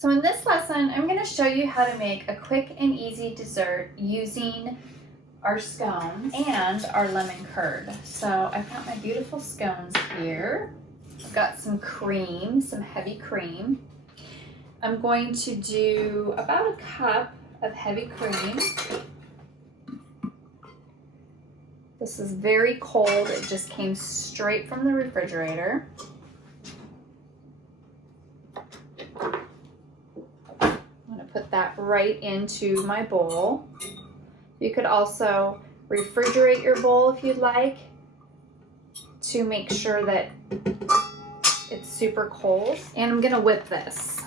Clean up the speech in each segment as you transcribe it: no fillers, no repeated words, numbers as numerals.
So in this lesson, I'm going to show you how to make a quick and easy dessert using our scones and our lemon curd. So I've got my beautiful scones here. I've got some cream, some heavy cream. I'm going to do about a cup of heavy cream. This is very cold. It just came straight from the refrigerator. Put that right into my bowl. You could also refrigerate your bowl if you'd like to make sure that it's super cold. And I'm gonna whip this.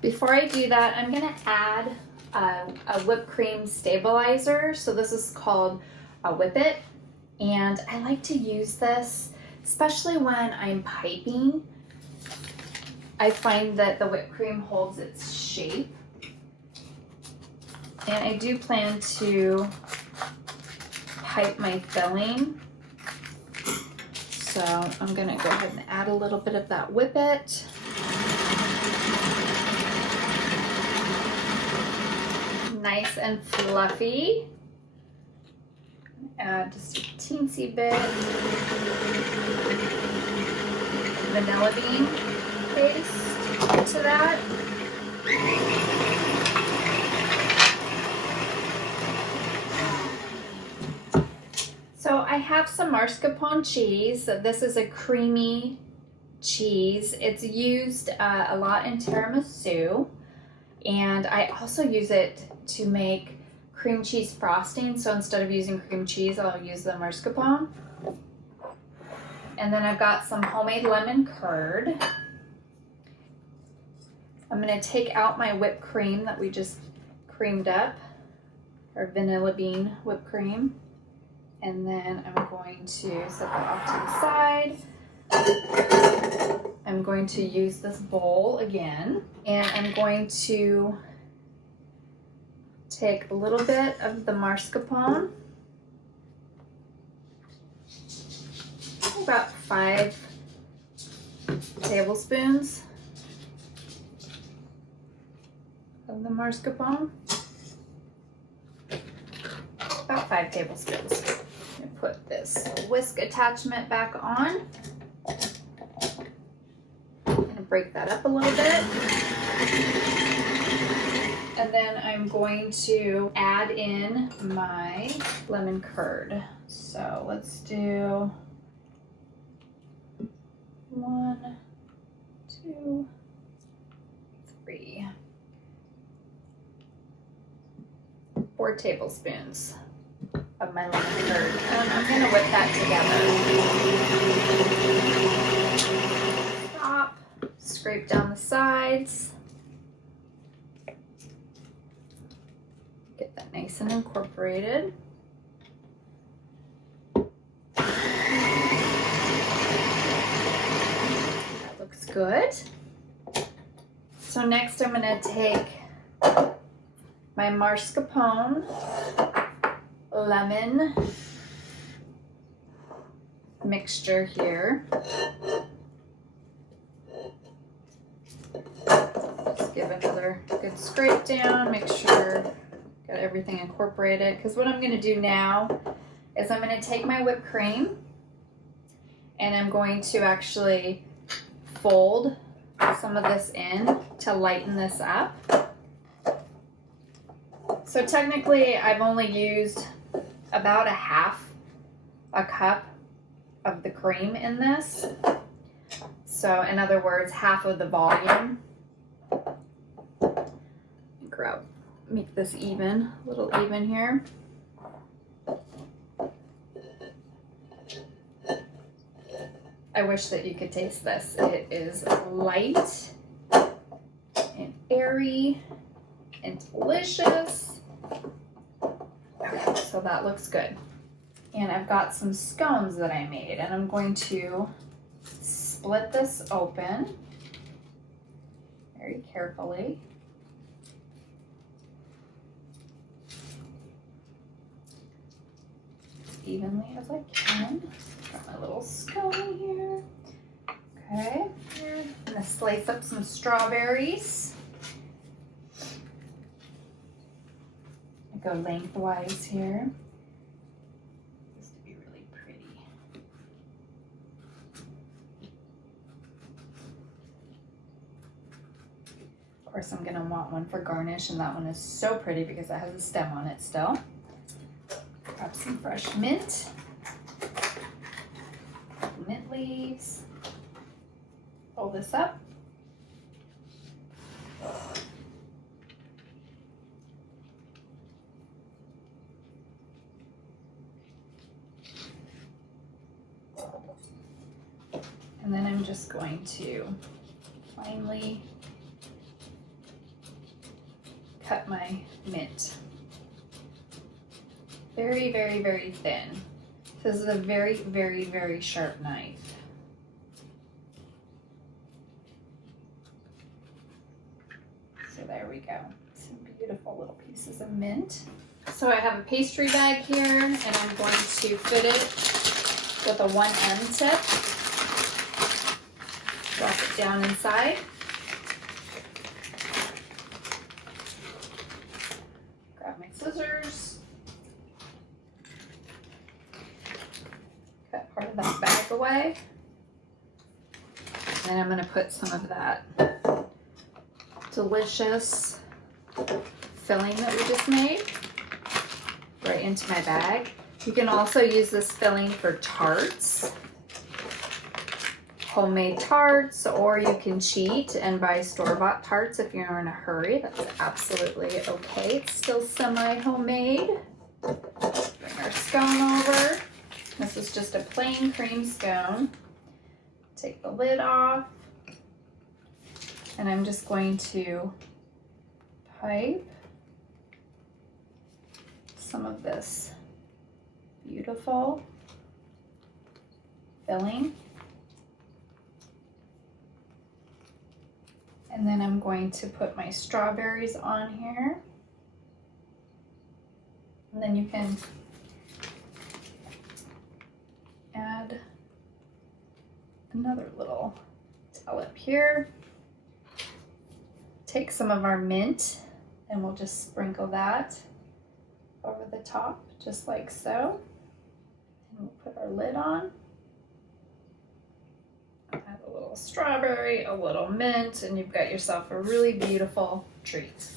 Before I do that, I'm gonna add a whipped cream stabilizer. So this is called a Whip It. And I like to use this, especially when I'm piping. I find that the whipped cream holds its shape. And I do plan to pipe my filling. So I'm gonna go ahead and add a little bit of that Whip It. Nice and fluffy. Add just a teensy bit vanilla bean paste to that. So I have some mascarpone cheese. This is a creamy cheese. It's used a lot in tiramisu, and I also use it to make cream cheese frosting. So instead of using cream cheese, I'll use the mascarpone. And then I've got some homemade lemon curd. I'm gonna take out my whipped cream that we just creamed up, our vanilla bean whipped cream. And then I'm going to set that off to the side. I'm going to use this bowl again, and I'm going to take a little bit of the mascarpone, about 5 tablespoons of the mascarpone, about 5 tablespoons. I'm going to put this whisk attachment back on. I'm going to break that up a little bit. And then I'm going to add in my lemon curd. So let's do 1, 2, 3, 4 tablespoons of my lemon curd. And I'm going to whip that together. Stop, scrape down the sides. Get that nice and incorporated. That looks good. So next I'm going to take my mascarpone lemon mixture here. Just give another good scrape down, make sure got everything incorporated. Because what I'm going to do now is I'm going to take my whipped cream and I'm going to actually fold some of this in to lighten this up. So technically I've only used about a half a cup of the cream in this. So in other words, half of the volume. Make this even, a little even here. I wish that you could taste this. It is light and airy and delicious. Okay, so that looks good. And I've got some scones that I made, and I'm going to split this open very carefully. Evenly as I can. Got my little scone here. Okay, I'm gonna slice up some strawberries. I go lengthwise here. This to be really pretty. Of course, I'm gonna want one for garnish, and that one is so pretty because it has a stem on it still. Grab some fresh mint. Mint leaves. Roll this up. And then I'm just going to finely cut my mint. Very, very, very thin. This is a very, very, very sharp knife. So there we go. Some beautiful little pieces of mint. So I have a pastry bag here, and I'm going to fit it with a 1/end tip. Drop it down inside. Grab my scissors. Cut part of that bag away. And I'm going to put some of that delicious filling that we just made right into my bag. You can also use this filling for tarts, homemade tarts, or you can cheat and buy store-bought tarts if you're in a hurry. That's absolutely okay. It's still semi-homemade. Bring our scone over. This is just a plain cream scone. Take the lid off. And I'm just going to pipe some of this beautiful filling. And then I'm going to put my strawberries on here. And then you can add another little dollop here. Take some of our mint and we'll just sprinkle that over the top, just like so. And we'll put our lid on. Add a little strawberry, a little mint, and you've got yourself a really beautiful treat.